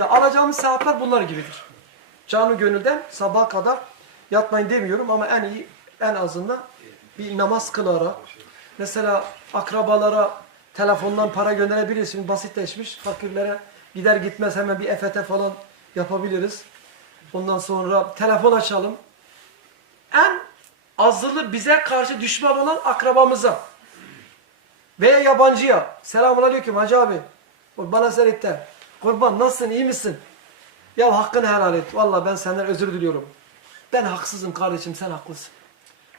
Alacağımız sevaplar bunlar gibidir. Canı gönülden sabaha kadar yatmayın demiyorum ama en iyi en azından bir namaz kılarak mesela akrabalara telefondan para gönderebilirsin basitleşmiş fakirlere gider gitmez hemen bir EFT falan yapabiliriz. Ondan sonra telefon açalım. En azılı bize karşı düşman olan akrabamıza veya yabancıya selamun aleyküm hacı abi bana sen. Kurban nasılsın iyi misin? Ya hakkını helal et. Vallahi ben senden özür diliyorum. Ben haksızım kardeşim sen haklısın.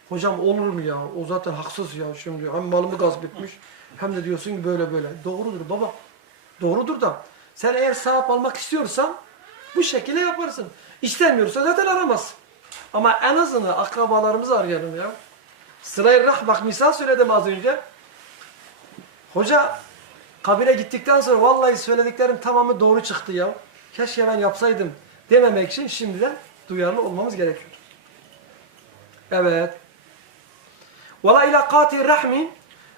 Hocam olur mu ya? O zaten haksız ya şimdi. Hem malımı gasp etmiş hem de diyorsun ki böyle böyle. Doğrudur baba. Doğrudur da sen eğer sahip almak istiyorsan bu şekilde yaparsın. İstemiyorsa zaten aramaz. Ama en azından akrabalarımızı arayalım ya. Sıla-i Rah bak misal söyledim az önce. Hoca Kabire gittikten sonra vallahi söylediklerim tamamı doğru çıktı ya. Keşke ben yapsaydım dememek için şimdiden duyarlı olmamız gerekiyor. Evet. Vela ila katir rahmi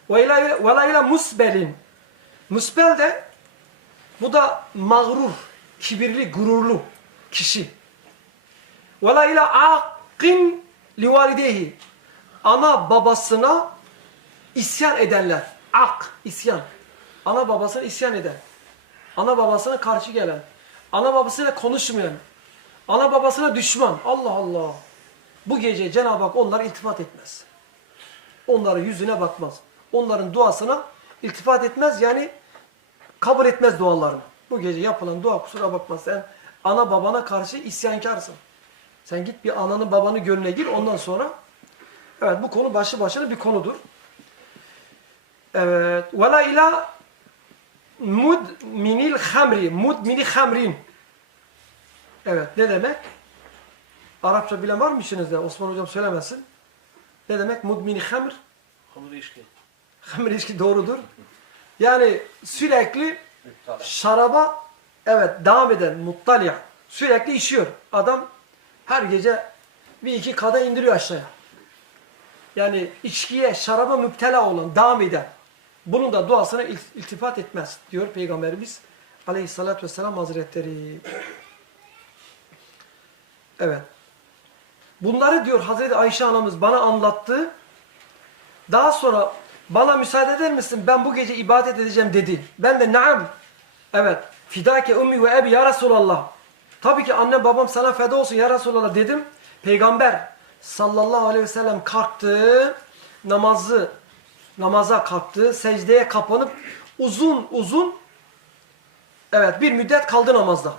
ve ila ila musbelin. Musbel de bu da mağrur, kibirli, gururlu kişi. Vela ila akin livalidehi. Ana babasına isyan edenler. Ak, isyan. Ana babasına isyan eden. Ana babasına karşı gelen. Ana babasıyla konuşmayan. Ana babasına düşman. Allah Allah. Bu gece Cenab-ı Hak onlara iltifat etmez. Onların yüzüne bakmaz. Onların duasına iltifat etmez. Yani kabul etmez dualarını. Bu gece yapılan dua kusura bakma sen ana babana karşı isyankarsın. Sen git bir ananın babanın gönlüne gir ondan sonra evet bu konu başlı başına bir konudur. Evet. Ve la ila mudminil hamri. Mudmini hamrin. Evet. Ne demek? Arapça bilen var mı içinizde? Osman hocam söylemesin. Ne demek? Mudmini hamr. Hamur içki. Hamr ilişki doğrudur. Yani sürekli şaraba evet devam eden muttaliya. Sürekli içiyor. Adam her gece bir iki kada indiriyor aşağıya. Yani içkiye, şaraba müptela olan, devam eden. Bunun da duasına il- iltifat etmez diyor Peygamberimiz Aleyhissalatü vesselam Hazretleri. Evet. Bunları diyor Hazreti Ayşe anamız bana anlattı. Daha sonra bana müsaade eder misin ben bu gece ibadet edeceğim dedi. Ben de naam. Evet. Fidake ummi ve ebi ya Resulallah. Tabii ki annem babam sana feda olsun ya Resulallah dedim. Peygamber sallallahu aleyhi ve sellem kalktı. Namazı namaza kalktı. Secdeye kapanıp uzun uzun evet bir müddet kaldı namazda.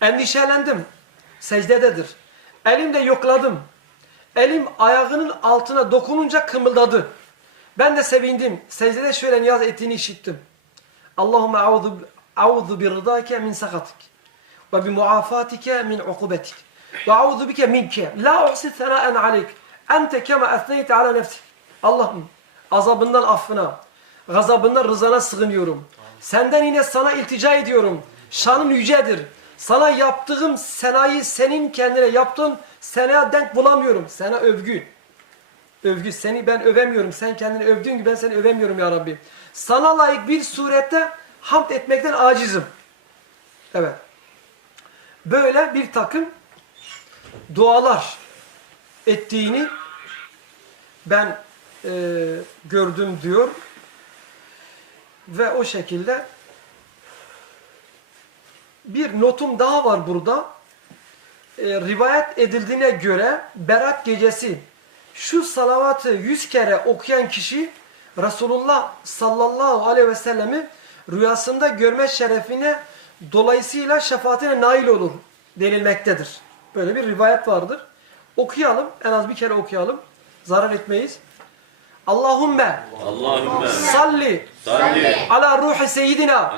Endişelendim. Secdededir. Elimde yokladım. Elim ayağının altına dokununca kımıldadı. Ben de sevindim. Secdede şöyle niyaz ettiğini işittim. Allahümme a'udhu bi rıdake min sakatik ve bi muafatike min ukubetik ve a'udhu bike minke la uhsi senaen aleyk ente kema ethneyte ala nefsik Allah'ım azabından affına gazabından rızana sığınıyorum. Senden yine sana iltica ediyorum. Şanın yücedir. Sana yaptığım senayı senin kendine yaptığın senaya denk bulamıyorum. Sana övgü. Övgü. Seni ben övemiyorum. Sen kendini övdüğün gibi ben seni övemiyorum ya Rabbi. Sana layık bir surette hamd etmekten acizim. Evet. Böyle bir takım dualar ettiğini ben e, gördüm diyor. Ve o şekilde bir notum daha var burada. E, rivayet edildiğine göre Berat gecesi şu salavatı yüz kere okuyan kişi Resulullah sallallahu aleyhi ve sellemi rüyasında görme şerefine dolayısıyla şefaatine nail olur denilmektedir. Böyle bir rivayet vardır. Okuyalım. En az bir kere okuyalım. Zarar etmeyiz. Allahümme Allahümme salli salli ala ruhi seyyidina